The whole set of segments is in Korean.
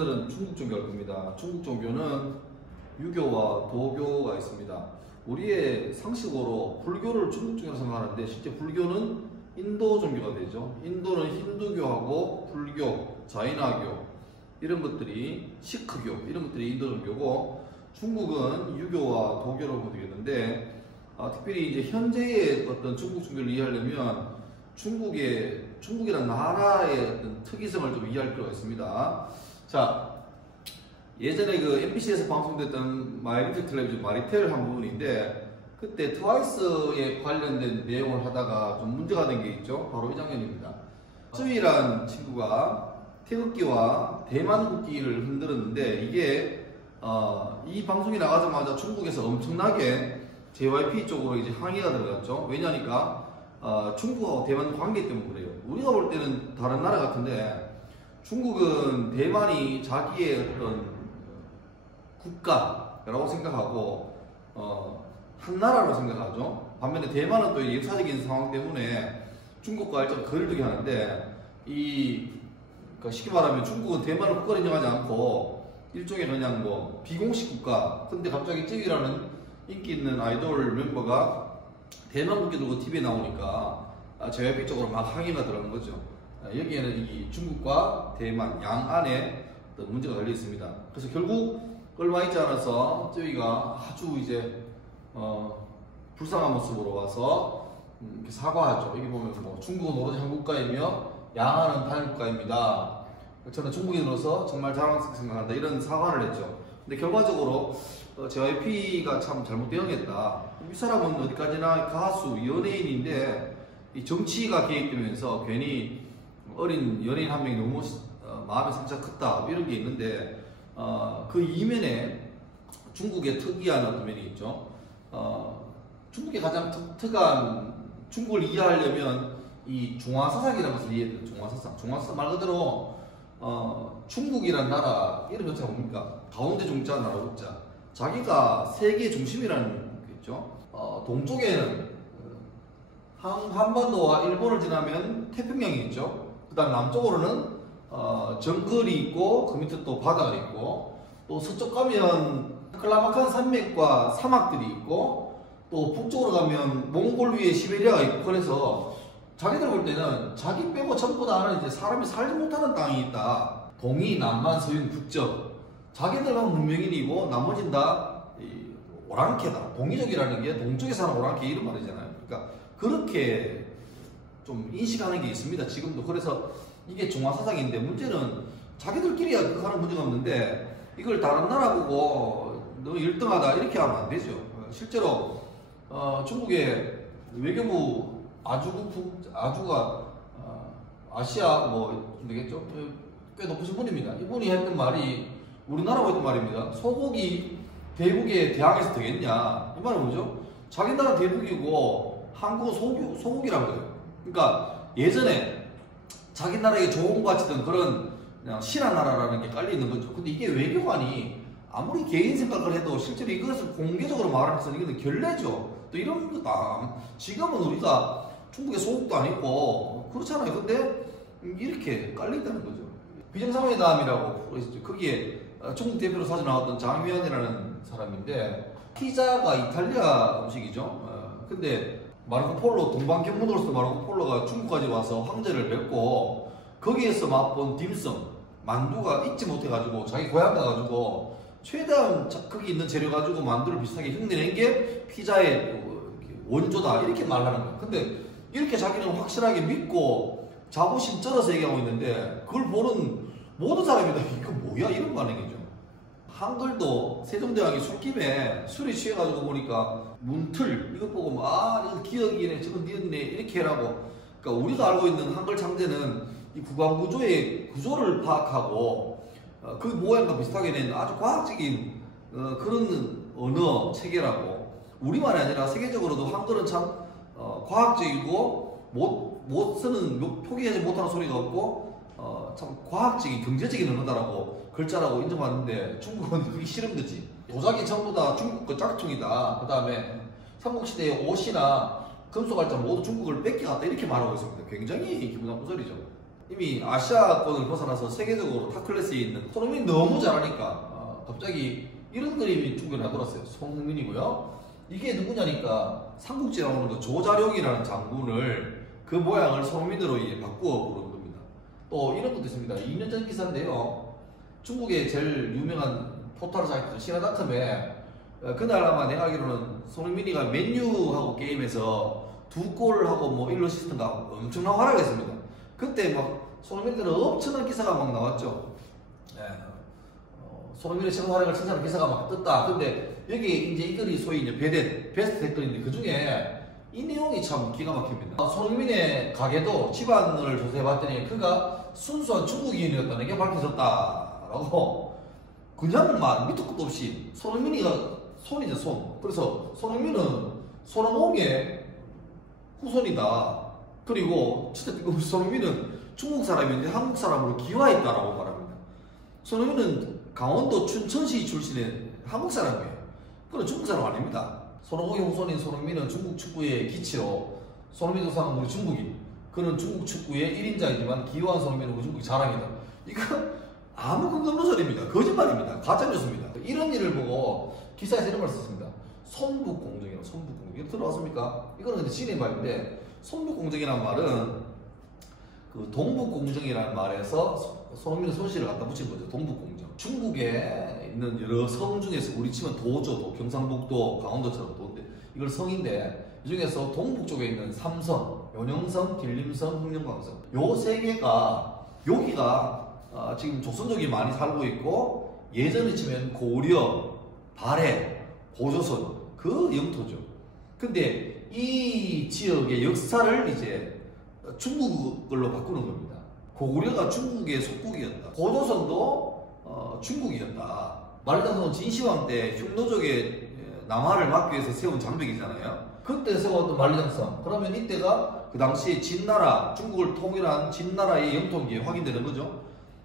오늘은 중국 종교 할 겁니다. 중국 종교는 유교와 도교가 있습니다. 우리의 상식으로 불교를 중국 종교로 생각하는데 실제 불교는 인도 종교가 되죠. 인도는 힌두교하고 불교, 자이나교 이런 것들이 시크교 이런 것들이 인도 종교고 중국은 유교와 도교로 보되겠는데 특별히 이제 현재의 어떤 중국 종교를 이해하려면 중국이라는 나라의 어떤 특이성을 좀 이해할 필요가 있습니다. 자, 예전에 그 MBC에서 방송됐던 마이리텔 텔레비전 마리텔 한 부분인데 그때 트와이스에 관련된 내용을 하다가 좀 문제가 된 게 있죠. 바로 이 장면입니다. 쯔위란 친구가 태극기와 대만 국기를 흔들었는데 이게 이 방송이 나가자마자 중국에서 엄청나게 JYP 쪽으로 이제 항의가 들어갔죠. 왜냐니까 중국하고 대만 관계 때문에 그래요. 우리가 볼 때는 다른 나라 같은데 중국은 대만이 자기의 어떤 국가라고 생각하고 한 나라로 생각하죠. 반면에 대만은 또 역사적인 상황 때문에 중국과 일정 거리를 두게 하는데 그러니까 쉽게 말하면 중국은 대만을 국가로 인정하지 않고 일종의 그냥 뭐 비공식 국가. 근데 갑자기 쯔위라는 인기 있는 아이돌 멤버가 대만 국기 들고 TV에 나오니까 JYP 쪽으로 막 항의가 들어가는 거죠. 여기에는 이 중국과 대만 양 안에 문제가 걸려 있습니다. 그래서 결국 얼마 있지 않아서 쯔위가 아주 이제 불쌍한 모습으로 와서 이렇게 사과하죠. 여기 보면 뭐 중국은 오로지 한 국가이며 양안은 다른 국가입니다. 저는 중국인으로서 정말 자랑스럽게 생각한다. 이런 사과를 했죠. 근데 결과적으로 JYP가 참 잘못 대응했다. 이 사람은 어디까지나 가수, 연예인인데 이 정치가 개입되면서 괜히 어린 연예인 한 명이 너무 마음의 상처가 컸다. 이런 게 있는데 그 이면에 중국의 특이한 어떤 면이 있죠. 중국의 가장 특특한 중국을 이해하려면 이 중화사상이라는 것을 이해해야 돼요. 중화사상 말 그대로 중국이란 나라 이름 자체가 뭡니까? 가운데 중자 나라 국자. 자기가 세계 중심이라는 게 있죠. 동쪽에는 한반도와 일본을 지나면 태평양이 있죠. 그 다음 남쪽으로는 정글이 있고 그 밑에 또 바다가 있고 또 서쪽 가면 클라마칸 산맥과 사막들이 있고 또 북쪽으로 가면 몽골 위에 시베리아가 있고 그래서 자기들 볼 때는 자기 빼고 전부 다는 이제 사람이 살지 못하는 땅이 있다. 동이, 남만, 서윤, 북쪽. 자기들만 문명인이고 나머지는 다 오랑캐다. 동이족이라는 게 동쪽에 사는 오랑캐 이런 말이잖아요. 그러니까 그렇게 좀 인식하는 게 있습니다. 지금도. 그래서 이게 중화사상인데 문제는 자기들끼리야 그거 하는 문제가 없는데 이걸 다른 나라 보고 너 1등하다 이렇게 하면 안 되죠. 실제로 중국의 외교부 아주가 아시아 뭐 되겠죠? 꽤 높으신 분입니다. 이분이 했던 말이 우리나라가 했던 말입니다. 소고기 대북에 대항해서 되겠냐? 이 말은 뭐죠? 자기 나라 대북이고 한국은 소고기란 거예요. 그러니까 예전에 자기 나라에 좋은 것 같던 그런 그냥 신한 나라라는 게 깔려 있는 거죠. 근데 이게 외교관이 아무리 개인 생각을 해도 실제로 이것을 공개적으로 말하면서 이거는 결례죠. 또 이런 거다. 지금은 우리가 중국의 소국도 아니고 그렇잖아요. 근데 이렇게 깔려있다는 거죠. 비정상회담이라고 있었죠. 거기에 중국 대표로 사진 나왔던 장위안이라는 사람인데 피자가 이탈리아 음식이죠. 근데 마르코폴로 동방견문으로서 마르코폴로가 중국까지 와서 황제를 뵙고 거기에서 맛본 딤섬 만두가 잊지 못해가지고 자기 고향 가가지고 최대한 거기 있는 재료 가지고 만두를 비슷하게 흉내낸 게 피자의 원조다 이렇게 말하는 거예요. 근데 이렇게 자기는 확실하게 믿고 자부심 쩔어서 얘기하고 있는데 그걸 보는 모든 사람이 다 이거 뭐야 이런 반응이죠. 한글도 세종대왕이 술김에 술이 취해가지고 보니까 문틀 이거 보고 이거 기억이네 저건 니은이네 이렇게 해라고. 그러니까 우리가 알고 있는 한글 창제는 이 구강구조의 구조를 파악하고 그 모양과 비슷하게 낸 아주 과학적인 그런 언어 체계라고. 우리만이 아니라 세계적으로도 한글은 참 과학적이고 못 쓰는 표기하지 못하는 소리가 없고 참 과학적인 경제적인 언어다라고 글자라고 인정받는데 중국은 그게 싫은 거지. 도자기 전부 다 중국 거 짝퉁이다. 그 다음에 삼국시대의 옷이나 금속발전 모두 중국을 뺏겨갔다 이렇게 말하고 있습니다. 굉장히 기분 나쁜 소리죠. 이미 아시아권을 벗어나서 세계적으로 탑 클래스에 있는 손흥민이 너무 잘하니까 갑자기 이런 그림이 중국에 나돌았어요. 손흥민이고요. 이게 누구냐니까 삼국지에 나오는 그 조자룡이라는 장군을 그 모양을 손흥민으로 바꾸어 부른 겁니다. 또 이런 것도 있습니다. 2년 전 기사인데요. 중국의 제일 유명한 포털 사이트 신화닷컴에 그날 아마 내가 알기로는 손흥민이가 맨유하고 게임에서 2골을 하고 뭐 1어시스트인가 엄청난 활약을 했습니다. 그때 막 손흥민들은 엄청난 기사가 막 나왔죠. 손흥민의 최고 활약을 칭찬하는 기사가 막 떴다. 근데 여기 이제 이 글이 소위 이제 베스트 댓글인데 그 중에 이 내용이 참 기가 막힙니다. 손흥민의 가게도 집안을 조사해봤더니 그가 순수한 중국인이었다는 게 밝혀졌다라고 그냥 막 밑도 끝도 없이 손흥민이가 손이죠 손. 그래서 손흥민은 손흥민의 후손이다. 그리고 진짜 손흥민은 중국 사람인데 한국 사람으로 기화했다라고 말합니다. 손흥민은 강원도 춘천시 출신의 한국 사람이에요. 그건 중국 사람 아닙니다. 손흥민의 후손인 손흥민은 중국 축구의 기치로 손흥민 조상은 우리 중국인. 그는 중국 축구의 1인자이지만 기여한 손흥민은 우리 중국의 자랑이다. 이건 아무 근거 없는 소리입니다. 거짓말입니다. 가짜뉴스입니다. 이런 일을 보고 기사에서 이런 말 썼습니다. 손북공정이라고 손북공정. 이거 들어봤습니까? 이거는 근데 진의 말인데 손북공정이라는 말은 그 동북공정이라는 말에서 손흥민의 손씨를 갖다 붙인 거죠. 동북공정. 중국에 있는 여러 성 중에서 우리 치면 도저도, 경상북도, 강원도처럼 도인데 이걸 성인데 이 중에서 동북 쪽에 있는 삼성, 연영성, 길림성, 흑령광성 요 세 개가 여기가 지금 조선족이 많이 살고 있고 예전에 치면 고려, 발해, 고조선 그 영토죠. 근데 이 지역의 역사를 이제 중국어로 바꾸는 겁니다. 고구려가 중국의 속국이었다. 고조선도 중국이었다. 만리장성은 진시황 때 흉노족의 남하를 막기 위해서 세운 장벽이잖아요. 그때 세웠던 만리장성. 그러면 이때가 그 당시에 진나라, 중국을 통일한 진나라의 영토인 게 확인되는 거죠.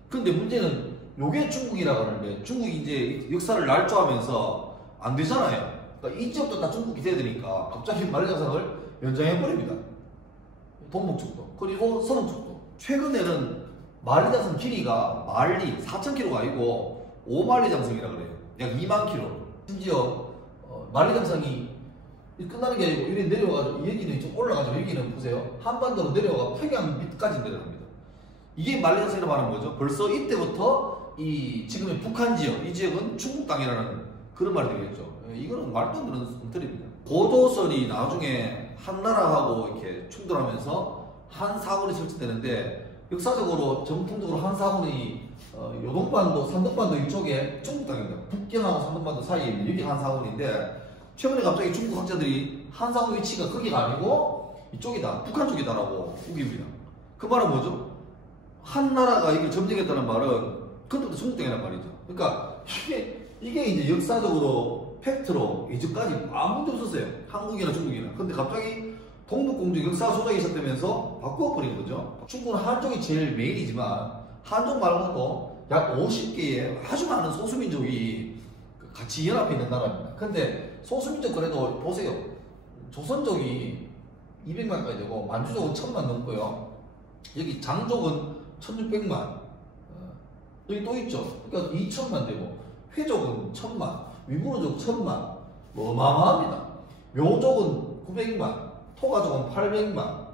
근데 문제는 요게 중국이라고 하는데 중국이 이제 역사를 날조하면서 안 되잖아요. 그러니까 이 지역도 다 중국이 돼야 되니까 갑자기 만리장성을 연장해버립니다. 동북쪽도 그리고 서북쪽도. 최근에는 만리장성 길이가 만리 4,000km가 아니고 5만리장성이라 그래요. 약 2만 km. 심지어 만리장성이 끝나는 게 아니고 이렇게 내려가지고 여기는 좀 올라가지고 여기는 보세요. 한반도로 내려가 평양 밑까지 내려갑니다. 이게 만리장성이라고 하는 거죠. 벌써 이때부터 이 지금의 북한 지역, 이 지역은 중국 땅이라는 그런 말이 되겠죠. 이거는 말도 안 되는 소리입니다. 고조선이 나중에 한나라하고 이렇게 충돌하면서 한사군이 설치되는데 역사적으로 정통적으로 한사군이 요동반도, 산동반도 이쪽에 중국 땅입니다. 북경하고 산동반도 사이에 있는 여기 한사군인데 최근에 갑자기 중국 학자들이 한사군 위치가 거기가 아니고 이쪽이다, 북한 쪽이다라고 우깁니다. 그 말은 뭐죠? 한나라가 이걸 점령했다는 말은 그것도 중국 땅이란 말이죠. 그러니까 이게 이제 역사적으로 팩트로 이제까지 아무 문제 없었어요. 한국이나 중국이나. 근데 갑자기 동북공정 역사 조작이 시작되면서 바꾸어버린 거죠. 중국은 한족이 제일 메인이지만 한족 말고도 약 50개의 아주 많은 소수민족이 같이 연합해 있는 나라입니다. 근데 소수민족 그래도 보세요. 조선족이 200만까지 되고 만주족은 1000만 넘고요. 여기 장족은 1600만. 여기 또 있죠. 그러니까 2000만 되고 회족은 1000만, 위구르족 1000만. 어마어마합니다. 묘족은 900만, 토가족은 800만.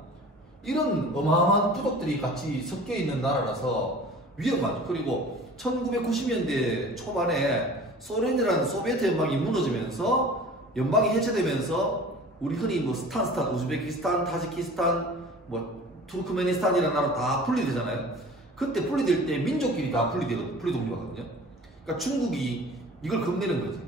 이런 어마어마한 부족들이 같이 섞여 있는 나라라서 위험하죠. 그리고 1990년대 초반에 소련이라는 소비에트 연방이 무너지면서 연방이 해체되면서 우리 흔히 뭐 스탄, 우즈베키스탄, 타지키스탄, 뭐 투르크메니스탄이라는 나라 다 분리되잖아요. 그때 분리될 때 민족끼리 다 분리독립하거든요. 그러니까 중국이 이걸 겁내는 거지.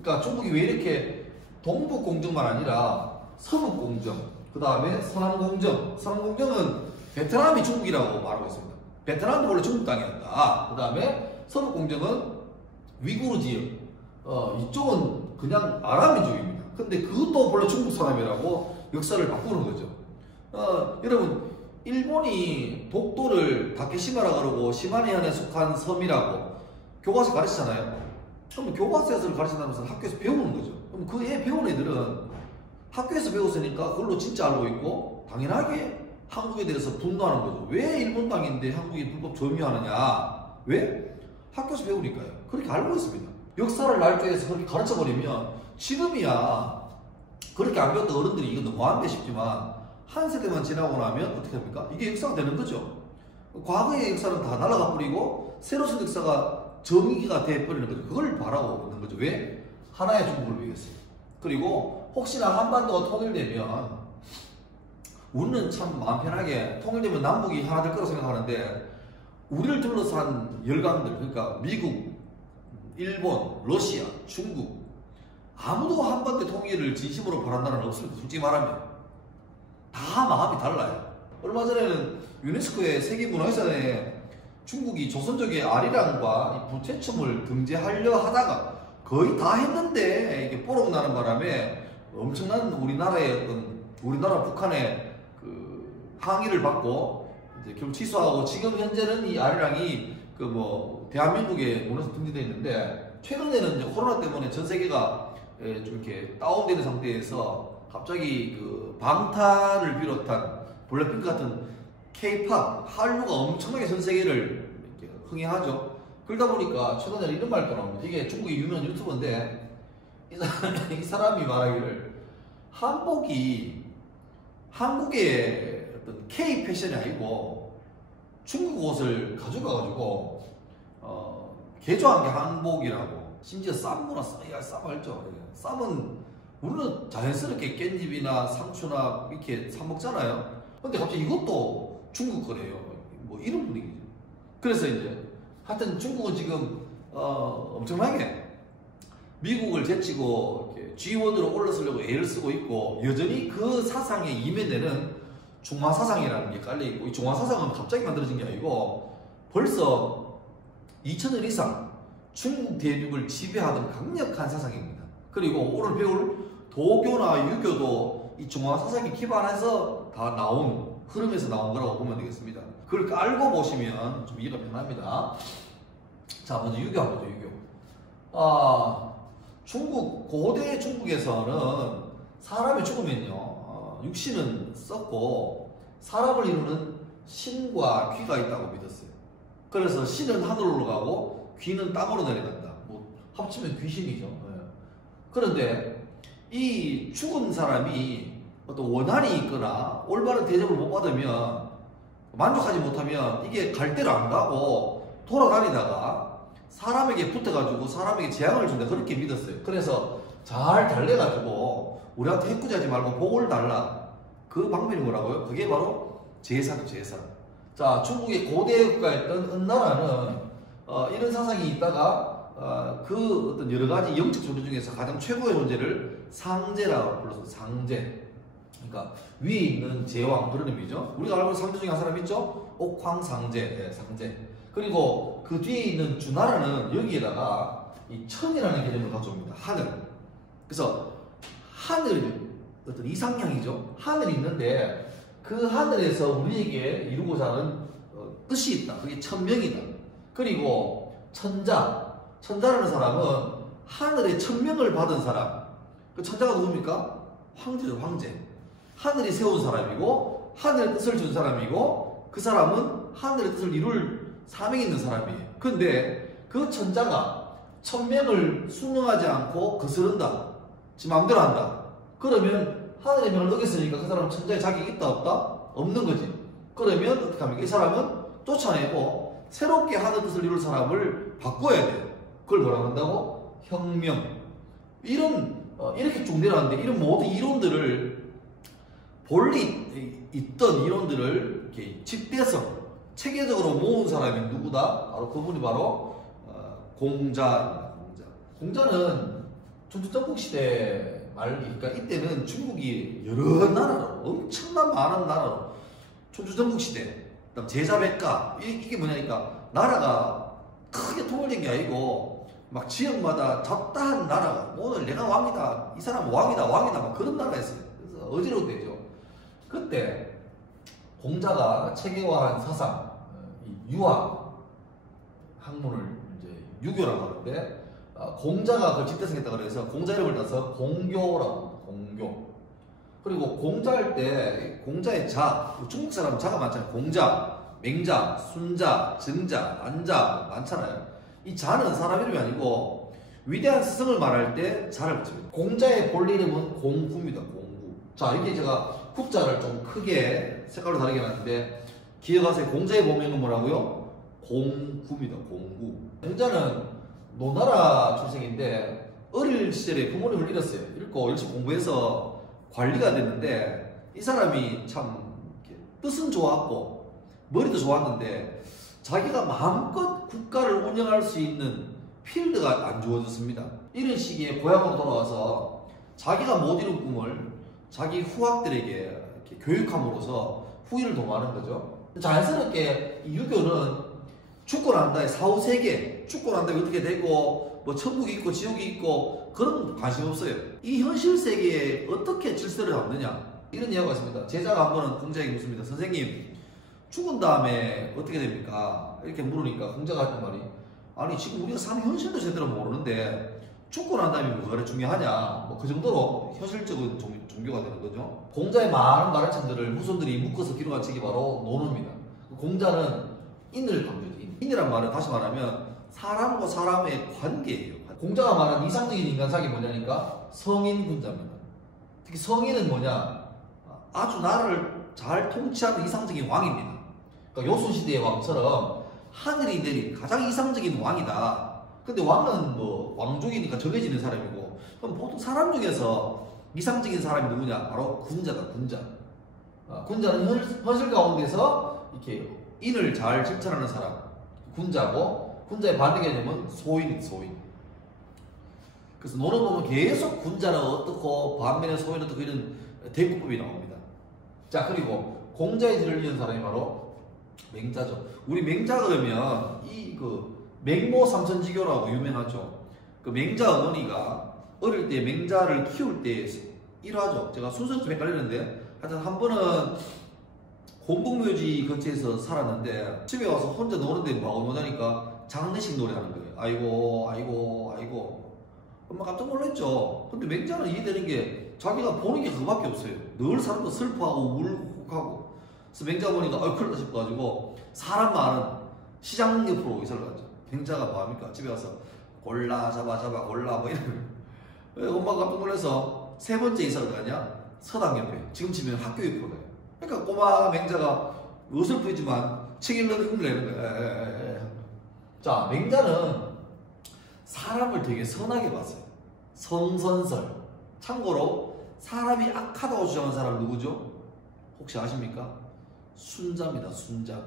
그러니까 중국이 왜 이렇게 동북공정만 아니라 서북공정, 그 다음에 서남공정. 서남공정은 베트남이 중국이라고 말하고 있습니다. 베트남도 원래 중국 땅이었다. 그 다음에 서북공정은 위구르 지역. 이쪽은 그냥 아랍민족입니다. 근데 그것도 원래 중국 사람이라고 역사를 바꾸는 거죠. 여러분, 일본이 독도를 다케시마라 그러고 시마니현에 속한 섬이라고 교과서 가르치잖아요. 그럼 교과서에서 가르친다면서 학교에서 배우는 거죠. 그럼 그 애 배운 애들은 학교에서 배웠으니까 그걸로 진짜 알고 있고 당연하게 한국에 대해서 분노하는 거죠. 왜 일본 땅인데 한국이 불법 점유하느냐? 왜? 학교에서 배우니까요. 그렇게 알고 있습니다. 역사를 날조해서 그렇게 가르쳐버리면 지금이야 그렇게 안 배웠던 어른들이 이거 너무한데 싶지만 한 세대만 지나고 나면 어떻게 합니까? 이게 역사가 되는 거죠. 과거의 역사는 다 날아가 버리고 새로 쓴 역사가 정의가 돼버리는 거죠. 그걸 바라고 있는 거죠. 왜? 하나의 중국을 위해서. 그리고 혹시나 한반도가 통일되면 우리는 참 마음 편하게 통일되면 남북이 하나 될 거라고 생각하는데 우리를 둘러싼 열강들, 그러니까 미국, 일본, 러시아, 중국 아무도 한반도 통일을 진심으로 바란 나라는 없습니다. 솔직히 말하면 다 마음이 달라요. 얼마 전에는 유네스코의 세계문화유산에 중국이 조선족의 아리랑과 부채춤을 금지하려 하다가 거의 다 했는데 이게 뽀록 나는 바람에 엄청난 우리나라 북한의 그 항의를 받고 이제 결국 취소하고 지금 현재는 이 아리랑이 대한민국의 문화에서 등재되어 있는데 최근에는 이제 코로나 때문에 전 세계가 좀 이렇게 다운되는 상태에서 갑자기 그 방탄을 비롯한 블랙핑크 같은 K-팝, 한류가 엄청나게 전 세계를 이렇게 흥행하죠. 그러다 보니까 최근에 이런 말도 나옵니다. 이게 중국의 유명한 유튜버인데 이 사람이 말하기를 한복이 한국의 어떤 K 패션이 아니고 중국 옷을 가져가가지고 개조한 게 한복이라고. 심지어 쌈무나 쌈 알죠? 쌈은 우리는 자연스럽게 깻잎이나 상추나 이렇게 사 먹잖아요. 근데 갑자기 이것도 중국 거래요. 뭐 이런 분위기죠. 그래서 이제 하여튼 중국은 지금 엄청나게 미국을 제치고 G1으로 올라서려고 애를 쓰고 있고 여전히 그 사상에 임해되는 중화사상이라는 게 깔려있고 이 중화사상은 갑자기 만들어진 게 아니고 벌써 2000년 이상 중국 대륙을 지배하던 강력한 사상입니다. 그리고 오늘 배울 도교나 유교도 이 중화사상에 기반해서 다 나온 흐름에서 나온 거라고 보면 되겠습니다. 그걸 깔고 보시면 좀 이해가 편합니다. 자, 먼저 유교 한번 보죠. 유교. 중국 고대 중국에서는 사람이 죽으면요 육신은 썩고 사람을 이루는 신과 귀가 있다고 믿었어요. 그래서 신은 하늘로 올라가고 귀는 땅으로 내려간다. 뭐 합치면 귀신이죠. 그런데 이 죽은 사람이 어떤 원한이 있거나 올바른 대접을 못 받으면 만족하지 못하면 이게 갈 데를 안 가고 돌아다니다가 사람에게 붙어가지고 사람에게 재앙을 준다. 그렇게 믿었어요. 그래서 잘 달래가지고 우리한테 해꾸지하지 말고 복을 달라. 그 방법이 뭐라고요? 그게 바로 제사죠. 제사. 자, 중국의 고대 국가였던 은나라는 이런 사상이 있다가 그 어떤 여러 가지 영적 존재 중에서 가장 최고의 존재를 상제라고 불러서 상제. 그러니까 위에 있는 제왕 그런 의미죠. 우리가 알고 있는 상제 중에 한 사람 있죠? 옥황상제, 네, 상제. 그리고 그 뒤에 있는 주나라는 여기에다가 이 천이라는 개념을 가져옵니다. 하늘. 그래서 하늘 어떤 이상향이죠. 하늘이 있는데 그 하늘에서 우리에게 이루고자 하는 뜻이 있다. 그게 천명이다. 그리고 천자. 천자라는 사람은 하늘의 천명을 받은 사람. 그 천자가 누굽니까? 황제죠. 황제. 하늘이 세운 사람이고 하늘의 뜻을 준 사람이고 그 사람은 하늘의 뜻을 이룰 사명이 있는 사람이에요. 근데 그 천자가 천명을 순응하지 않고 거스른다. 지 마음대로 한다. 그러면 하늘의 명을 어겼으니까 그 사람은 천자의 자격이 있다 없다? 없는 거지. 그러면 어떻게 합니까? 이 사람은 쫓아내고 새롭게 하늘 뜻을 이룰 사람을 바꿔야 돼요. 그걸 뭐라고 한다고? 혁명. 이렇게 쭉 내려왔는데 이런 모든 이론들을 본래 있던 이론들을 이렇게 집대성 체계적으로 모은 사람이 누구다? 바로 그분이 바로 공자입니다. 공자는 춘추전국 시대 말기, 그러니까 이때는 중국이 여러 나라로 엄청난 많은 나라로 춘추전국 시대, 그다음 제자백가 이게 뭐냐니까 나라가 크게 통일된 게 아니고 막 지역마다 잡다한 나라가 오늘 내가 왕이다, 이 사람 왕이다 막 그런 나라였어요. 그래서 어지러운 데죠. 그때 공자가 체계화한 사상, 유학 학문을 이제 유교라고 하는데 공자가 그걸 집대성했다 그래서 공자 이름을 따서 공교라고 합니다. 공교. 그리고 공자할 때 공자의 자, 중국 사람은 자가 많잖아요. 공자, 맹자, 순자, 정자, 난자 많잖아요. 이 자는 사람 이름이 아니고 위대한 스승을 말할 때 자를 붙입니다. 공자의 본 이름은 공구입니다. 공구. 자, 이게 제가 국자를 좀 크게 색깔로 다르게 해놨는데 기억하세요. 공자의 본명은 뭐라고요? 공구입니다. 공구. 공자는 노나라 출생인데 어릴 시절에 부모님을 잃었어요. 잃고 열심히 공부해서 관리가 됐는데 이 사람이 참 뜻은 좋았고 머리도 좋았는데 자기가 마음껏 국가를 운영할 수 있는 필드가 안 주어졌습니다. 이런 시기에 고향으로 돌아와서 자기가 못 이룬 꿈을 자기 후학들에게 이렇게 교육함으로써 후일을 도모하는 거죠. 자연스럽게 이 유교는 죽고 난 다음에 사후세계, 죽고 난 다음에 어떻게 되고 뭐 천국이 있고 지옥이 있고 그런 관심 없어요. 이 현실 세계에 어떻게 질서를 잡느냐 이런 이야기가 있습니다. 제자가 한 번은 공자에게 묻습니다. 선생님, 죽은 다음에 어떻게 됩니까? 이렇게 물으니까 공자가 했던 말이, 아니 지금 우리가 사는 현실도 제대로 모르는데 죽고 난 다음에 뭐가 중요하냐, 뭐 그 정도로 현실적인 종교가 되는 거죠. 공자의 많은 가르침들을 후손들이 묶어서 기록한 책이 바로 논어입니다. 공자는 인을 강조해요. 인이란 말은 다시 말하면 사람과 사람의 관계예요. 공자가 말한 이상적인 인간상이 뭐냐니까 성인군자입니다. 특히 성인은 뭐냐, 아주 나를 잘 통치하는 이상적인 왕입니다. 그러니까 요순시대의 왕처럼 하늘이 내린 가장 이상적인 왕이다. 근데 왕은 뭐 왕족이니까 정해지는 사람이고, 그럼 보통 사람 중에서 이상적인 사람이 누구냐? 바로 군자다. 군자. 군자는 현실 가운데서 이렇게 인을 잘 실천하는 사람, 군자고, 군자의 반대 개념은 소인입니다. 소인. 그래서 논어 보면 계속 군자는 어떻고 반면에 소인은 어떻고 이런 대꾸법이 나옵니다. 자, 그리고 공자의 질을 이은 사람이 바로 맹자죠. 우리 맹자 그러면 맹모 삼천지교라고 유명하죠. 그 맹자 어머니가 어릴 때 맹자를 키울 때 일화죠. 제가 순서는 좀 헷갈리는데 하여튼 한 번은 공동묘지 근처에서 살았는데 집에 와서 혼자 노는데 뭐하고 노냐니까 장례식 노래하는 거예요. 아이고 아이고 아이고. 엄마 깜짝 놀랐죠. 근데 맹자는 이해되는 게 자기가 보는 게 그거밖에 없어요. 늘 사람도 슬퍼하고 울고 하고. 그래서 맹자 어머니가 큰일 났다 싶어가지고 사람 많은 시장 옆으로 이사를 갔죠. 맹자가 뭐합니까? 집에 와서 골라 잡아 골라 뭐 이런 거. 엄마가 깜짝 놀라서 세 번째 이사를 가냐? 서당 옆에. 지금 치면 학교 옆으로 가요. 그러니까 꼬마 맹자가 어설프지만 책 읽는 힘을 내는 거예요. 자, 맹자는 사람을 되게 선하게 봤어요. 성선설. 참고로 사람이 악하다고 주장하는 사람 누구죠? 혹시 아십니까? 순자입니다. 순자.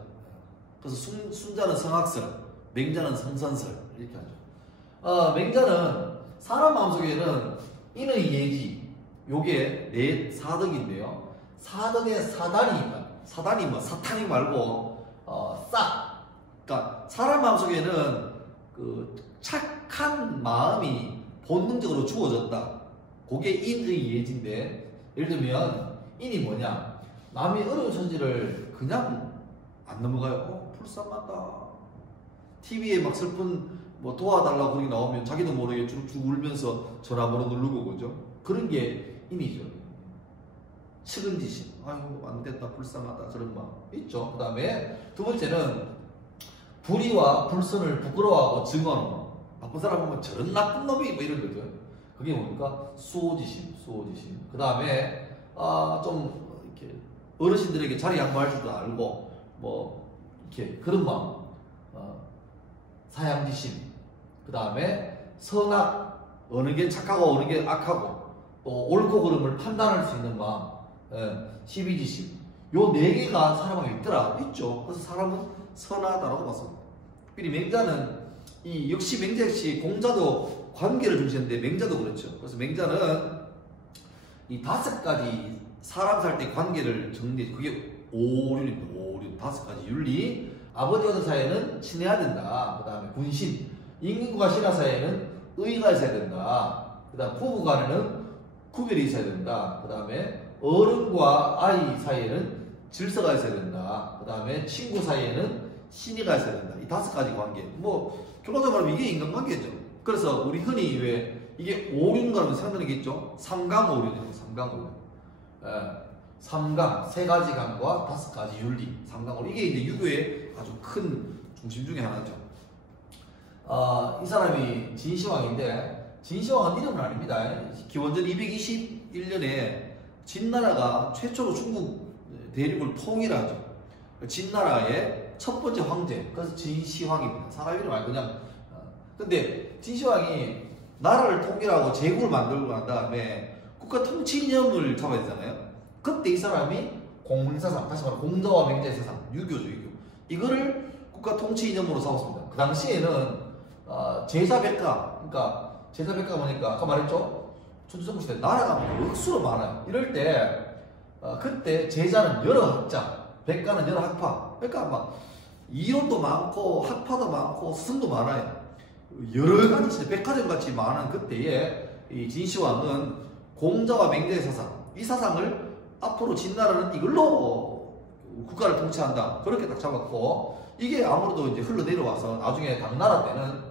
그래서 순자는 성악설, 맹자는 성선설 이렇게 하죠. 맹자는 사람 마음속에는 인의 예지, 요게 사덕인데요. 사덕의 사단이 뭐 사탄이 말고 그러니까 사람 마음속에는 그 착한 마음이 본능적으로 주어졌다. 그게 인의 예지인데, 예를 들면 인이 뭐냐, 남이 어려운 천지를 그냥 안 넘어가요. 불쌍하다. TV에 막 슬픈 뭐 도와달라고 그런 게 나오면 자기도 모르게 쭉쭉 울면서 전화번호 누르고 그죠. 그런 게 인이죠. 측은지심, 아이고 안 됐다, 불쌍하다, 그런 마음 있죠. 그 다음에 두 번째는 불의와 불선을 부끄러워하고 증오하는 마음. 나쁜 사람 보면 저런 나쁜 놈이 뭐 이런 거죠. 그게 뭡니까? 수호지심. 그 다음에 좀 이렇게 어르신들에게 자리 양보할 줄도 알고 뭐 이렇게 그런 마음. 사양지심. 그 다음에 선악, 어느 게 착하고 어느 게 악하고, 또 옳고 그름을 판단할 수 있는 마음. 시비지심. 요 네 개가 사람에게 있죠. 그래서 사람은 선하다라고 봤습니다. 그리고 맹자는 역시 맹자 역시 공자도 관계를 중시했는데 맹자도 그렇죠. 그래서 맹자는 이 5가지 사람 살 때 관계를 정리해. 그게 오륜입니다. 오륜. 5가지 윤리. 아버지와 들 사이에는 친해야 된다. 그 다음에 군신. 임금과 신하 사이에는 의가 있어야 된다. 그 다음 부부 간에는 구별이 있어야 된다. 그 다음에 어른과 아이 사이에는 질서가 있어야 된다. 그 다음에 친구 사이에는 신의가 있어야 된다. 이 5가지 관계. 뭐 결론적으로 말하면 이게 인간관계죠. 그래서 우리 흔히 왜 이게 오륜 가면 생각나는 게 있죠. 삼강오륜이에요. 삼강오륜. 삼강, 세 가지 강과 다섯 가지 윤리, 삼강으로 이게 이제 유교의 아주 큰 중심 중에 하나죠. 이 사람이 진시황인데 진시황은 이름은 아닙니다. 기원전 221년에 진나라가 최초로 중국 대륙을 통일하죠. 진나라의 첫 번째 황제, 그래서 진시황입니다. 사람 이름 말고 그냥. 근데 진시황이 나라를 통일하고 제국을 만들고 난 다음에 국가 통치 이념을 잡아야 되잖아요. 그때 이 사람이 공문사상, 다시 말해 공자와 맹자의 사상, 유교죠, 유교. 이거를 국가 통치 이념으로 삼았습니다. 그 당시에는 제사백가, 그러니까 제사백가가 뭐니까 아까 말했죠.春秋전국 시대 나라가 억수로 많아요. 이럴 때 그때 제자는 여러 학자, 백가는 여러 학파. 그러니까 막 이론도 많고 학파도 많고 스승도 많아요. 여러 가지 진짜 백화점 같이 많은 그때에 이 진시황은 공자와 맹자의 사상, 이 사상을 앞으로 진나라는 이걸로 국가를 통치한다. 그렇게 딱 잡았고, 이게 아무래도 이제 흘러내려와서 나중에 당나라 때는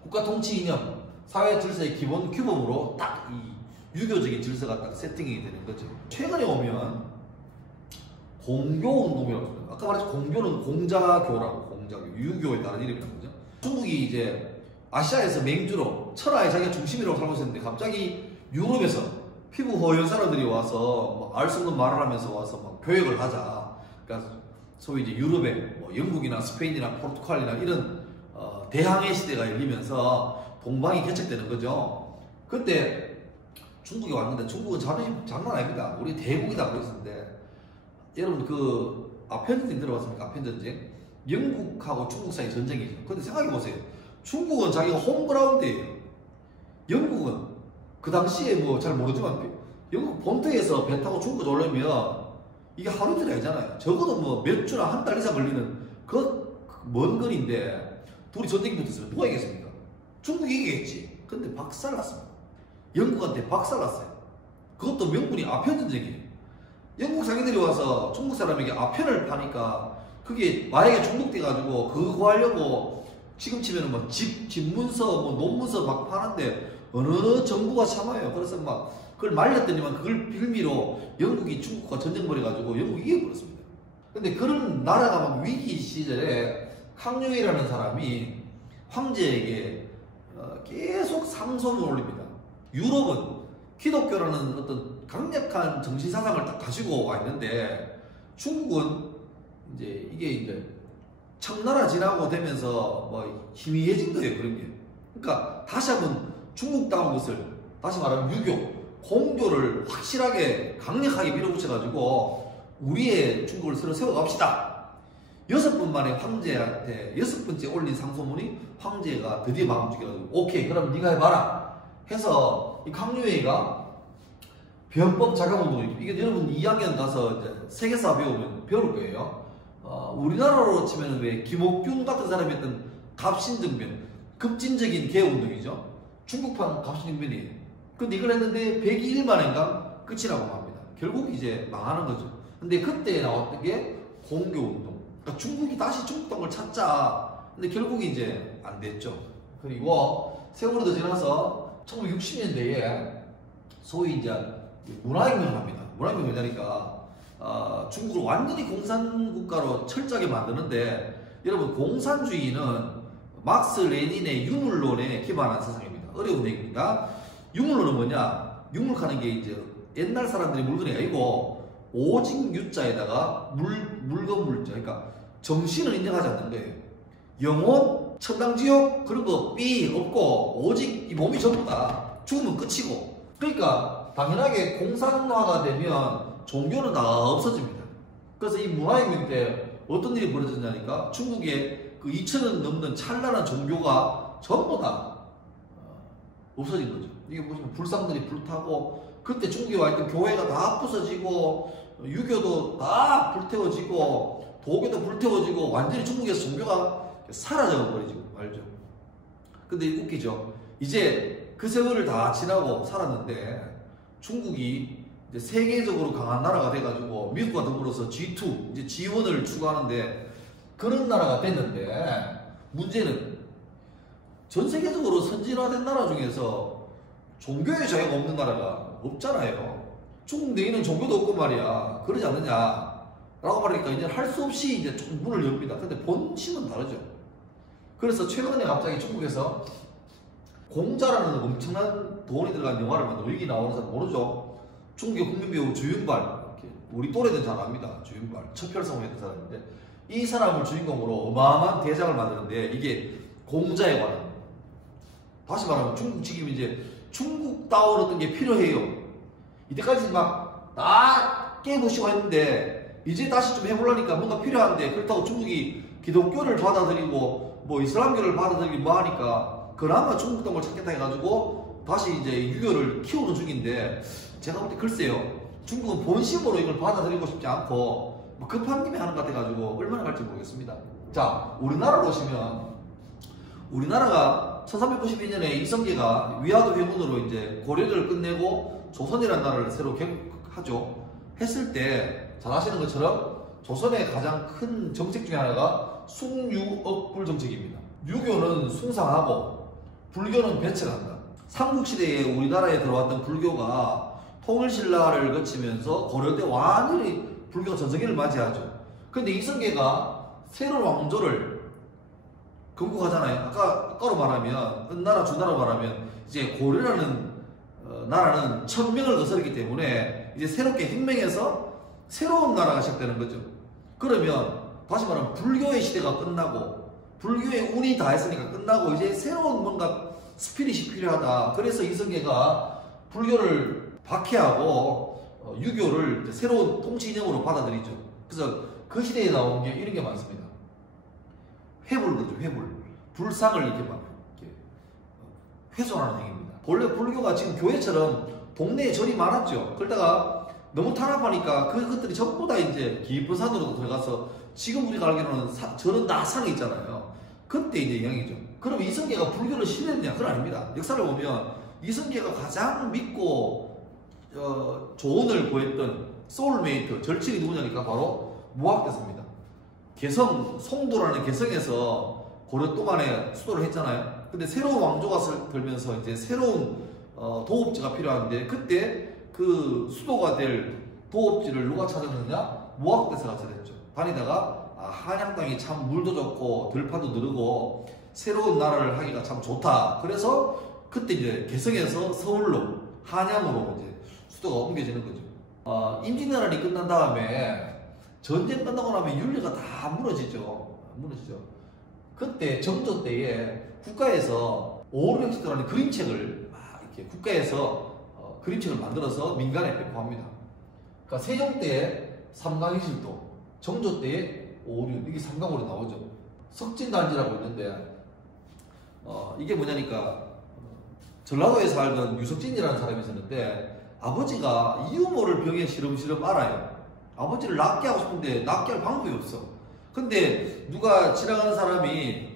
국가 통치 이념, 사회 질서의 기본 규범으로 딱 이 유교적인 질서가 딱 세팅이 되는 거죠. 최근에 오면 공교 운동이라고 합니다. 아까 말했죠. 공교는 공자교라고, 공자교, 유교에 따른 이름이라는 거죠. 중국이 이제 아시아에서 맹주로 철화의 자기가 중심이라고 살고 있었는데 갑자기 유럽에서 피부 허연 사람들이 와서 알 수 없는 말을 하면서 와서 막 교역을 하자. 그러니까 소위 이제 유럽에 뭐 영국이나 스페인이나 포르투갈이나 이런 대항해 시대가 열리면서 동방이 개척되는 거죠. 그때 중국이 왔는데 중국은 자존심 장난 아닙니다. 우리 대국이다 그랬었는데 여러분 그 아편전쟁 들어봤습니까? 아편전쟁. 영국하고 중국 사이 전쟁이죠. 근데 생각해보세요. 중국은 자기가 홈그라운드예요. 영국은 그 당시에 뭐 잘 모르지만 영국 본토에서 배 타고 중국 오려면 이게 하루 이틀이 아니잖아요. 적어도 뭐 몇 주나 한 달 이상 걸리는 그 먼 거리인데 둘이 전쟁이 붙었으면 누가 이겼습니까? 중국이 이기겠지. 근데 박살났습니다. 영국한테 박살났어요. 그것도 명분이 아편전쟁이에요. 영국 상인들이 와서 중국 사람에게 아편을 파니까 그게 만약에 중독돼가지고 그거 하려고 지금 치면은 뭐 집문서, 뭐 논문서 막 파는데 어느 정부가 참아요. 그래서 막 그걸 말렸더니만 그걸 빌미로 영국이 중국과 전쟁 벌여가지고 영국이 이겨버렸습니다. 근데 그런 나라가 막 위기 시절에康유이라는 사람이 황제에게 계속 상소문을 올립니다. 유럽은 기독교라는 어떤 강력한 정신사상을 딱 가지고 와 있는데 중국은 이제 이게 이제 청나라 지나고 되면서 뭐 희미해진 거예요. 그런 게. 그러니까 다시 한번 중국다운 것을 다시 말하면 유교, 공교를 확실하게 강력하게 밀어붙여가지고 우리의 중국을 새로 세워갑시다. 6번 만에 황제한테 6번째 올린 상소문이 황제가 드디어 마음 죽여가지고 오케이 그럼 네가 해봐라 해서 이康유이가 변법 자강운동이죠. 이게 여러분 2학년 가서 이제 세계사 배우면 배울 거예요. 우리나라로 치면 왜 김옥균 같은 사람이 했던 갑신정변, 급진적인 개운동이죠. 중국판 갑신정변이에요. 근데 이걸 했는데 102일 만인가 끝이라고 합니다. 결국 이제 망하는 거죠. 근데 그때 나왔던 게 공교운동. 그러니까 중국이 다시 중국 땅을 찾자. 근데 결국 이제 안 됐죠. 그리고 세월이 더 지나서 1960년대에 소위 이제 문화혁명을 합니다. 문화혁명을 하니까 중국을 완전히 공산국가로 철저하게 만드는데 여러분 공산주의는 막스 레닌의 유물론에 기반한 세상입니다. 어려운 얘기입니다. 유물론은 뭐냐? 유물하는 게 이제 옛날 사람들이 물건이 아니고 오직 유자에다가 물건 물자, 그러니까 정신을 인정하지 않는 거예요. 영혼, 천당지옥 그런 거 삐 없고 오직 이 몸이 전부다. 죽으면 끝이고. 그러니까 당연하게 공산화가 되면 종교는 다 없어집니다. 그래서 이 문화혁명 때 어떤 일이 벌어졌냐니까 중국의 그 2000년 넘는 찬란한 종교가 전부 다 없어진 거죠. 이게 보시면 불상들이 불타고 그때 중국에 와 있던 교회가 다 부서지고 유교도 다 불태워지고 도교도 불태워지고 완전히 중국에서 종교가 사라져 버리죠. 알죠? 근데 웃기죠. 이제 그 세월을 다 지나고 살았는데 중국이 이제 세계적으로 강한 나라가 돼가지고 미국과 더불어서 G2, 이제 G1을 추구하는데 그런 나라가 됐는데 문제는 전 세계적으로 선진화된 나라 중에서 종교의 자유가 없는 나라가 없잖아요. 중국 내에는 종교도 없고 말이야. 그러지 않느냐. 라고 말하니까 이제 할 수 없이 이제 좀 문을 엽니다. 근데 본심은 다르죠. 그래서 최근에 갑자기 중국에서 공자라는 엄청난 돈이 들어간 영화를 만들고 여기 나오는 사람 모르죠? 중국의 국민 배우 주윤발. 우리 또래들 잘 압니다. 주윤발. 첩혈성을 했던 사람인데 이 사람을 주인공으로 어마어마한 대작을 만드는데 이게 공자에 관한 다시 말하면 중국 지금 이제 중국다운 어떤 게 필요해요. 이때까지 막 다 깨부시고 했는데 이제 다시 좀 해보려니까 뭔가 필요한데 그렇다고 중국이 기독교를 받아들이고 뭐 이슬람교를 받아들이고 뭐 하니까 그나마 중국동을 찾겠다 해가지고 다시 이제 유교를 키우는 중인데 제가 볼 때 글쎄요. 중국은 본심으로 이걸 받아들이고 싶지 않고 뭐 급한 김에 하는 것 같아가지고 얼마나 갈지 모르겠습니다. 자, 우리나라로 오시면 우리나라가 1392년에 이성계가 위화도 회군으로 이제 고려를 끝내고 조선이라는 나라를 새로 개국하죠. 했을 때 잘 아시는 것처럼 조선의 가장 큰 정책 중에 하나가 숭유억불 정책입니다. 유교는 숭상하고 불교는 배척한다. 삼국시대에 우리나라에 들어왔던 불교가 통일신라를 거치면서 고려때 완전히 불교가 전성기를 맞이하죠. 근데 이성계가 새로운 왕조를 건국하잖아요. 아까로 말하면 은나라 주나라 말하면 이제 고려라는 나라는 1000명을 거스르기 때문에 이제 새롭게 혁명해서 새로운 나라가 시작되는 거죠. 그러면 다시 말하면 불교의 시대가 끝나고 불교의 운이 다 했으니까 끝나고 이제 새로운 뭔가 스피릿이 필요하다. 그래서 이성계가 불교를 박해하고 유교를 새로운 통치 이념으로 받아들이죠. 그래서 그 시대에 나온 게 이런 게 많습니다. 회불 그죠, 회불. 불상을 이렇게 막 이렇게 훼손하는 행위입니다. 원래 불교가 지금 교회처럼 동네에 절이 많았죠. 그러다가 너무 탄압하니까 그것들이 전부 다 이제 깊은 산으로 들어가서 지금 우리가 알기로는 저런 나상이 있잖아요. 그때 이제 영향이죠. 그럼 이성계가 불교를 신뢰했냐? 그건 아닙니다. 역사를 보면 이성계가 가장 믿고 조언을 구했던 소울메이트, 절친이 누구냐니까 바로 무학대사입니다. 개성, 송도라는 개성에서 고려 동안에 수도를 했잖아요. 근데 새로운 왕조가 들면서 이제 새로운 도읍지가 필요한데 그때 그 수도가 될 도읍지를 누가 찾았느냐? 무학대사가 찾았죠. 다니다가 한양 땅이 참 물도 좋고 들판도 느르고 새로운 나라를 하기가 참 좋다. 그래서 그때 이제 개성에서 서울로 한양으로 이제 수도가 옮겨지는 거죠. 임진왜란이 끝난 다음에 전쟁 끝나고 나면 윤리가 다 무너지죠. 그때 정조 때에 국가에서 오류형식이라는 그림책을 막 이렇게 국가에서 그림책을 만들어서 민간에 배포합니다. 그러니까 세종 때에 삼강이실도, 정조 때에 오류, 이게 삼강으로 나오죠. 석진단지라고 있는데 이게 뭐냐니까 전라도에 살던 유석진이라는 사람이 있었는데 아버지가 이유 모를 병에 시름시름 앓아요. 아버지를 낫게 하고 싶은데 낫게 할 방법이 없어. 근데 누가 지나가는 사람이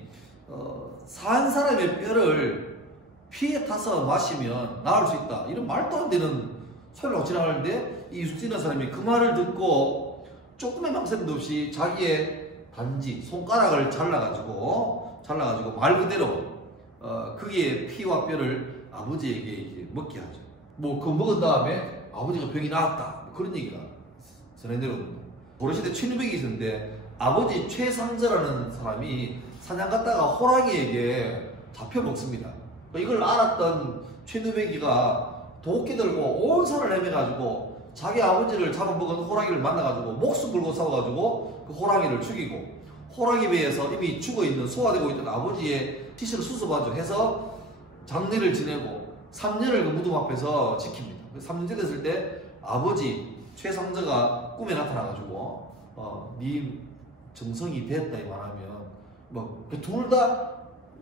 산 사람의 뼈를 피에 타서 마시면 나을 수 있다. 이런 말도 안 되는 소리를 하고 지나가는데 이 유숙진이라는 사람이 그 말을 듣고 조금의 망설임도 없이 자기의 단지 손가락을 잘라가지고 말 그대로 그의 피와 뼈를 아버지에게 이제 먹게 하죠. 뭐 그거 먹은 다음에 아버지가 병이 나았다. 그런 얘기가 전해내거든요. 고려시대 최누백이 있었는데 아버지 최상저라는 사람이 사냥 갔다가 호랑이에게 잡혀 먹습니다. 이걸 알았던 최누백이가 도끼 들고 온 산을 헤매가지고 자기 아버지를 잡아먹은 호랑이를 만나가지고 목숨 걸고 싸워가지고 그 호랑이를 죽이고 호랑이 배에서 이미 죽어있는 소화되고 있던 아버지의 티시를 수습하죠. 해서 장례를 지내고 3년을 그 무덤 앞에서 지킵니다. 3년째 됐을 때 아버지 최상저가 꿈에 나타나가지고 네 정성이 됐다 이 말하면 뭐 둘 다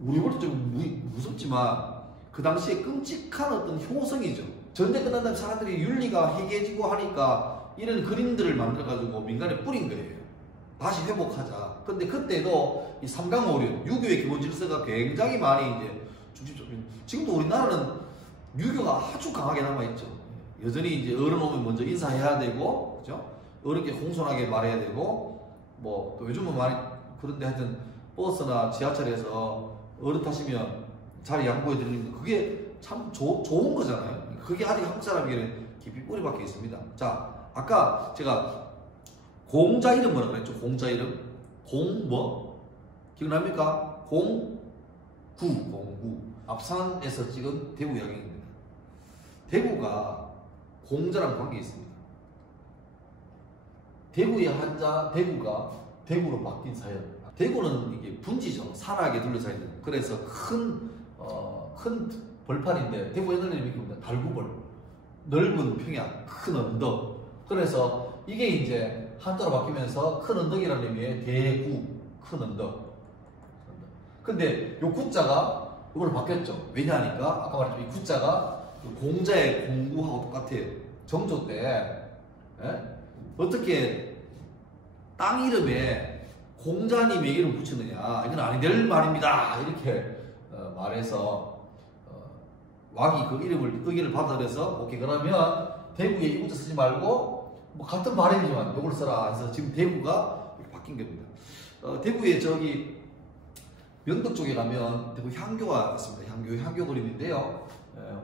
우리 볼 때 좀 무섭지만 그 당시에 끔찍한 어떤 효성이죠. 전쟁 끝난 다음에 사람들이 윤리가 해계해지고 하니까 이런 그림들을 만들어가지고 민간에 뿌린 거예요. 다시 회복하자. 근데 그때도 이 삼강오륜, 유교의 기본 질서가 굉장히 많이 이제 지금도 우리나라는 유교가 아주 강하게 남아있죠. 여전히 이제 어른 오면 먼저 인사해야 되고, 그죠? 어른께 공손하게 말해야 되고, 뭐, 또 요즘은 많이, 그런데 하여튼 버스나 지하철에서 어른 타시면 자리 양보해 드리는 거, 그게 참 좋은 거잖아요. 그게 아직 한국 사람에게는 깊이 뿌리 박혀 있습니다. 자, 아까 제가 공자 이름 뭐라 그랬죠? 공자 이름 공 뭐? 기억납니까? 공구. 앞산에서 찍은 대구 야경입니다. 대구가 공자랑 관계 있습니다. 대구의 한자 대구가 대구로 바뀐 사연. 대구는 이게 분지죠. 산악에 둘러싸여 있는. 그래서 큰 벌판인데 대구 옛날 이름이 뭡니까? 달구벌. 넓은 평야, 큰 언덕. 그래서 이게 이제 한자로 바뀌면서 큰 언덕이라는 의미의 대구, 큰 언덕. 근데 요 구자가 이걸로 바뀌었죠. 왜냐하니까 아까 말했죠. 이 구자가 공자의 공구하고 똑같아요. 정조 때 어떻게 땅 이름에 공자님의 이름을 붙였느냐, 이건 아니 될 말입니다. 이렇게 말해서 왕이 그 이름을 의견을 받아들여서 오케이 그러면 대구에 이 구자 쓰지 말고 뭐 같은 발음이지만 이걸 써라 해서 지금 대구가 이렇게 바뀐 겁니다. 대구에 저기 명덕 쪽에 가면 대구 향교가 있습니다. 향교 그림인데요.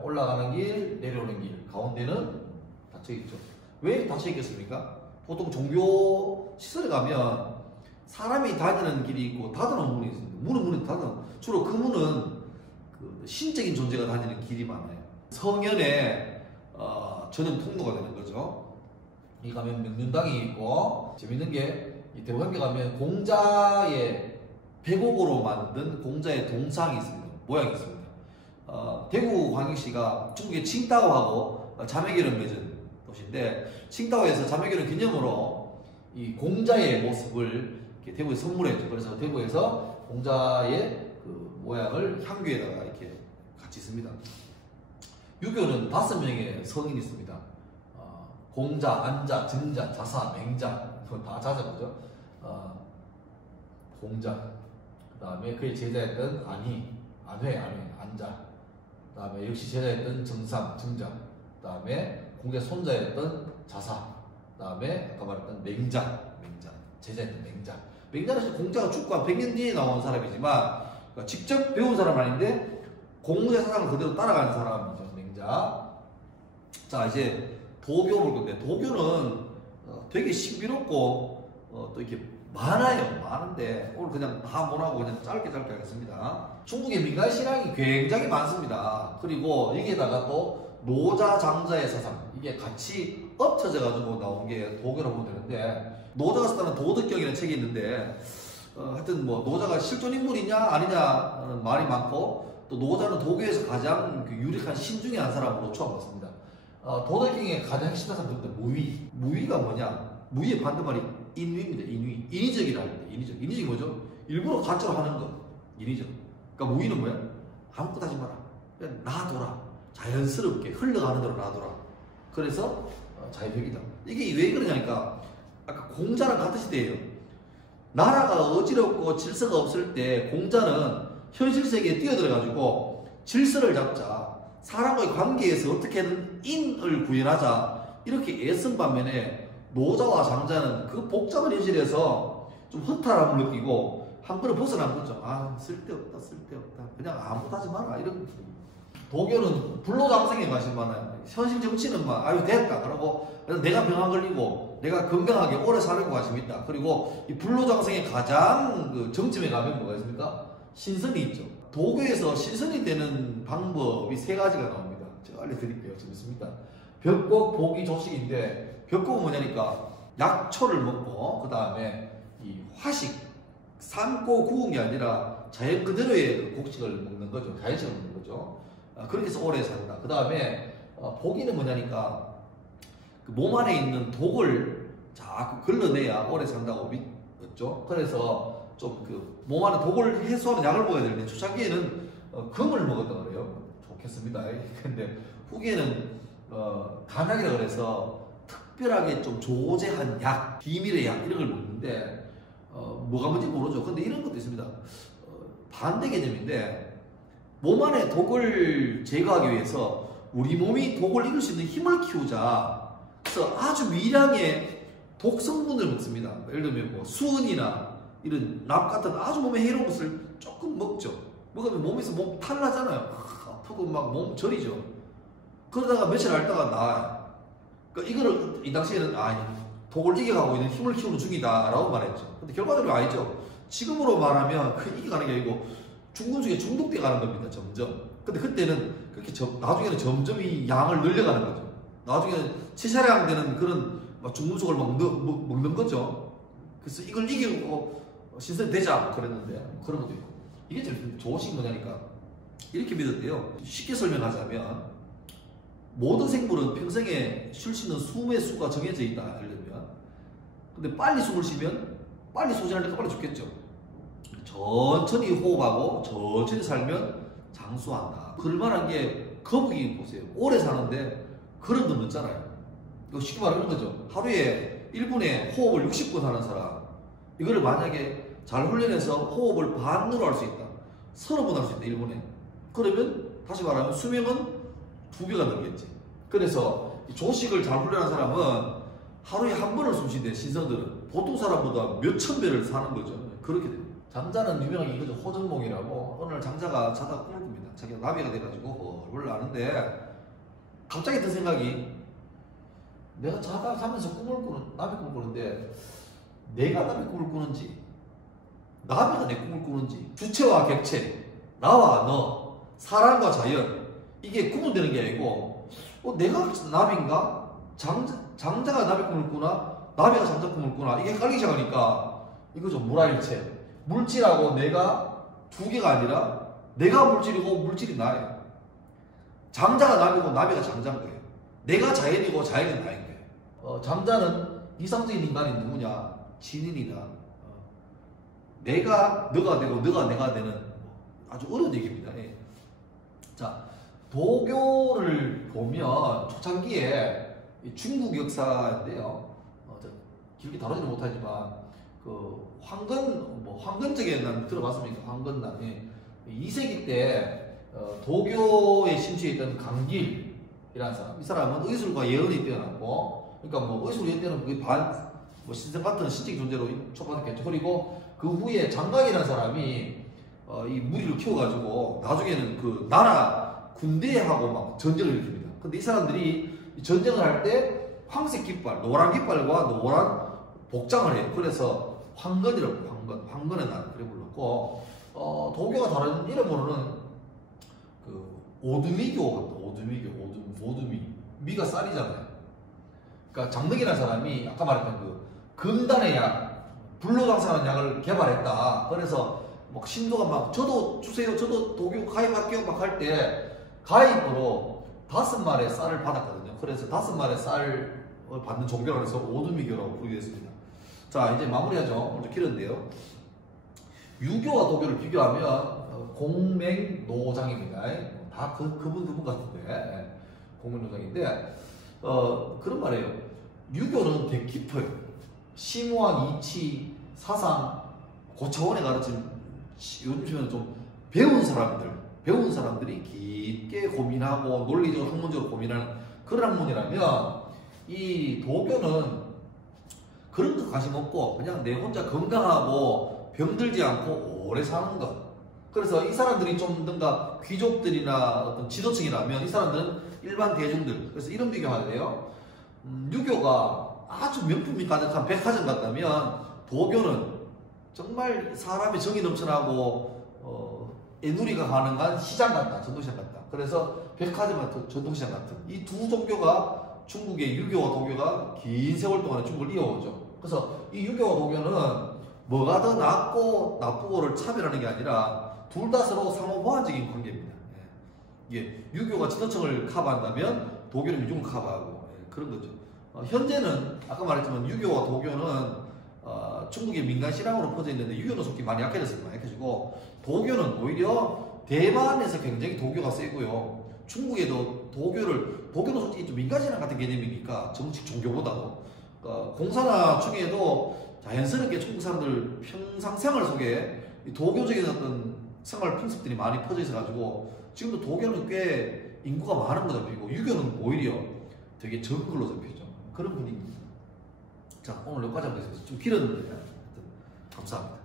올라가는 길, 내려오는 길, 가운데는 닫혀 있죠. 왜 닫혀 있겠습니까? 보통 종교 시설에 가면 사람이 다니는 길이 있고 닫아놓은 문이 있습니다. 문은 닫아. 주로 그 문은 그 신적인 존재가 다니는 길이 많아요. 성현의 전용 통로가 되는 거죠. 이 가면 명륜당이 있고 재밌는 게 이 대구향교 가면 공자의 백옥으로 만든 공자의 동상이 있습니다. 모양이 있습니다. 대구광역시가 중국의 칭다오하고 자매결연 맺은 도시인데 칭다오에서 자매결연 기념으로 이 공자의 모습을 대구에 선물했죠. 그래서 대구에서 공자의 그 모양을 향교에다가 이렇게 같이 있습니다. 유교는 5명의 성인이 있습니다. 공자, 안자, 증자, 자사, 맹자. 이건 다 자자죠. 공자. 그 다음에 그의 제자였던 안회, 안자. 그 다음에 역시 제자였던 정상, 증자. 그 다음에 공자 손자였던 자사. 그 다음에 아까 말했던 맹자. 제자였던 맹자. 맹자는 공자가 죽고 한 100년 뒤에 나온 사람이지만 직접 배운 사람 아닌데 공자의 사상을 그대로 따라가는 사람이죠. 맹자. 자, 이제 도교 볼 건데 도교는 되게 신비롭고 또 이렇게 많은데 오늘 그냥 다 못하고 그냥 짧게 하겠습니다. 중국의 민간 신앙이 굉장히 많습니다. 그리고 여기에다가 또 노자 장자의 사상 이게 같이 엎쳐져 가지고 나온 게 도교라고 보면 되는데 노자가 썼다는 도덕경이라는 책이 있는데 하여튼 뭐 노자가 실존 인물이냐 아니냐는 말이 많고 또 노자는 도교에서 가장 유력한 신 중에 한 사람으로 추앙받습니다. 도덕경의 가장 핵심 사상은 무위가 뭐냐? 무위의 반대말이 인위입니다. 인위적이라는 게 인위적이 뭐죠? 일부러 가짜로 하는 거. 인위적. 그러니까 무위는 뭐야? 아무것도 하지 마라. 그냥 놔둬라. 자연스럽게 흘러가는 대로 놔둬라. 그래서 자유적이다. 이게 왜 그러냐니까 아까 공자랑 같은 시대예요. 나라가 어지럽고 질서가 없을 때 공자는 현실 세계에 뛰어들어가지고 질서를 잡자. 사람과의 관계에서 어떻게든 인을 구현하자. 이렇게 애쓴 반면에 노자와 장자는 그 복잡한 현실에서 좀 허탈함을 느끼고 한 걸음 벗어난 거죠. 쓸데없다. 그냥 아무것도 하지 마라. 이런 도교는 불로장생에 관심 많아요. 현실 정치는 됐다. 그러고 내가 병 안 걸리고 내가 건강하게 오래 사는 거 관심 있다. 그리고 이 불로장생의 가장 그 정점에 가면 뭐가 있습니까? 신선이 있죠. 도교에서 신선이 되는 방법이 3가지가 나옵니다. 제가 알려드릴게요. 재밌습니다. 벽곡, 보기, 조식인데 벽곡은 뭐냐니까 약초를 먹고 그 다음에 이 화식 삶고 구운 게 아니라 자연 그대로의 곡식을 먹는 거죠. 자연식을 먹는 거죠. 그렇게 해서 오래 산다. 그 다음에 보기는 뭐냐니까 그 몸 안에 있는 독을 자꾸 걸러내야 오래 산다고 믿었죠. 그래서 좀 그 몸 안에 독을 해소하는 약을 먹어야 되는데 초창기에는 금을 먹었다 그래요. 좋겠습니다. 근데 후기에는 간약이라 그래서 특별하게 좀 조제한 약, 비밀의 약 이런 걸 먹는데 뭐가 뭔지 모르죠. 근데 이런 것도 있습니다. 반대 개념인데 몸 안에 독을 제거하기 위해서 우리 몸이 독을 이길 수 있는 힘을 키우자. 그래서 아주 미량의 독 성분을 먹습니다. 예를 들면 뭐 수은이나 이런 납 같은 아주 몸에 해로운 것을 조금 먹죠. 먹으면 몸에서 몸 탈나잖아요. 아프고 막 몸 저리죠. 그러다가 며칠 앓다가 나아요. 그러니까 이거를 이 당시에는 독을 이겨가고 있는 힘을 키우는 중이다라고 말했죠. 근데 결과적으로 아니죠. 지금으로 말하면 그 이겨가는 게 아니고 중금속에 중독돼 가는 겁니다. 점점. 근데 그때는 그렇게 나중에는 점점 이 양을 늘려가는 거죠. 나중에는 치사량 되는 그런 중금속을 막 먹는 거죠. 그래서 이걸 이기고 신선이 되자 그랬는데 그런 것도 있고. 이게 제일 좋으신 거냐니까 이렇게 믿었대요. 쉽게 설명하자면 모든 생물은 평생에 쉴 수 있는 숨의 수가 정해져 있다 하려면, 근데 빨리 숨을 쉬면 빨리 소진하니까 빨리 죽겠죠. 천천히 호흡하고 천천히 살면 장수한다. 그럴만한 게 거북이 보세요. 오래 사는데 그런 건 없잖아요. 이거 쉽게 말하면 거죠. 하루에 1분에 호흡을 60분 하는 사람, 이거를 만약에 잘 훈련해서 호흡을 반으로 할 수 있다. 30분 할 수 있다. 1분에. 그러면 다시 말하면 수명은 2배가 늘겠지. 그래서 조식을 잘 훈련한 사람은 하루에 한 번을 숨 쉰대. 신선들은 보통 사람보다 몇천 배를 사는 거죠. 그렇게 됩니다. 장자는 유명한 이거죠. 호전몽이라고. 오늘 장자가 자다가 꿈을 꿉니다. 자기가 나비가 돼가지고 헐 나는데 갑자기 든 생각이, 내가 자면서 나비 꿈을 꾸는데 내가 나비 꿈을 꾸는지 나비가 내 꿈을 꾸는지, 주체와 객체, 나와 너, 사람과 자연, 이게 구분되는 게 아니고 내가 나비인가? 장자가 나비 꿈을 꾸나? 나비가 장자 꿈을 꾸나? 이게 헷갈리기 시작하니까 이거죠. 물화일체. 물질하고 내가 두 개가 아니라 내가 물질이고 물질이 나예요. 장자가 나비고 나비가 장자인 거예요. 내가 자연이고 자연이 나인 거예요. 장자는 이상적인 인간이 누구냐? 진인이다. 내가 너가 되고 너가 내가 되는 아주 어려운 얘기입니다. 예. 자, 도교를 보면 초창기에 중국 역사인데요. 길게 다루지는 못하지만 그 황건적에 난 들어봤습니까? 황건난. 예. 2세기 때 도교에 심취했던 강길이라는 사람. 이 사람은 의술과 예언이 뛰어났고, 그러니까 의술 예언 때는 그게 신선 같은 신적 존재로 촉발했겠죠. 그리고 그 후에 장강이라는 사람이 이 무리를 키워가지고 나중에는 그 나라 군대하고 막 전쟁을 일으킵니다. 근데 이 사람들이 전쟁을 할 때 황색 깃발, 노란 깃발과 노란 복장을 해요. 그래서 황건이라고, 황건의 날 그래 불렀고, 도교가 다른 이름으로는 그 오두미교 같다. 오두미. 미가 쌀이잖아요. 그러니까 장덕이라는 사람이 아까 말했던 그 금단의 약, 불로장사하는 약을 개발했다. 그래서 막 신도가 막 저도 주세요, 저도 도교 가입할게요 막 할 때 가입으로 5마리의 쌀을 받았거든요. 그래서 5마리의 쌀을 받는 종교라 해서 오두미교라고 부르게 됐습니다. 자, 이제 마무리하죠. 오늘 길었는데요. 유교와 도교를 비교하면 공맹노장입니다. 다 그분 같은데 공맹노장인데 그런 말이에요. 유교는 되게 깊어요. 심오한 이치, 사상, 고차원에 가르친, 요즘에는 좀 배운 사람들이 깊게 고민하고 논리적으로 학문적으로 고민하는 그런 학문이라면, 이 도교는 그런 거 관심 없고 그냥 내 혼자 건강하고 병들지 않고 오래 사는 것. 그래서 이 사람들이 좀 뭔가 귀족들이나 어떤 지도층이라면 이 사람들은 일반 대중들. 그래서 이런 비교하는데요. 유교가 아주 명품이 가득한 백화점 같다면 도교는 정말 사람의 정이 넘쳐나고 애누리가 가능한 시장 같다. 전통시장 같다. 그래서 백화점 같은 전통시장 같은 이 두 종교가 중국의 유교와 도교가 긴 세월 동안에 중국을 이어오죠. 그래서 이 유교와 도교는 뭐가 더 낫고 나쁘고를 차별하는 게 아니라 둘 다 서로 상호 보완적인 관계입니다. 예. 유교가 지도층을 커버한다면 도교는 민중을 커버하고, 그런 거죠. 현재는 아까 말했지만 유교와 도교는 중국의 민간 신앙으로 퍼져 있는데 유교는 속히 많이 약해졌어요. 많이 약해지고 도교는 오히려 대만에서 굉장히 도교가 세고요. 중국에도 도교는 솔직히 좀 민간 신앙 같은 개념이니까 정식 종교보다도 공산화 중에도 자연스럽게 중국 사람들 평상 생활 속에 도교적인 어떤 생활 풍습들이 많이 퍼져 있어가지고 지금도 도교는 꽤 인구가 많은 걸로 잡히고 유교는 오히려 되게 적은 걸로 잡히죠. 그런 분위기입니다. 자, 오늘 여기까지 하겠습니다. 좀 길었는데 감사합니다.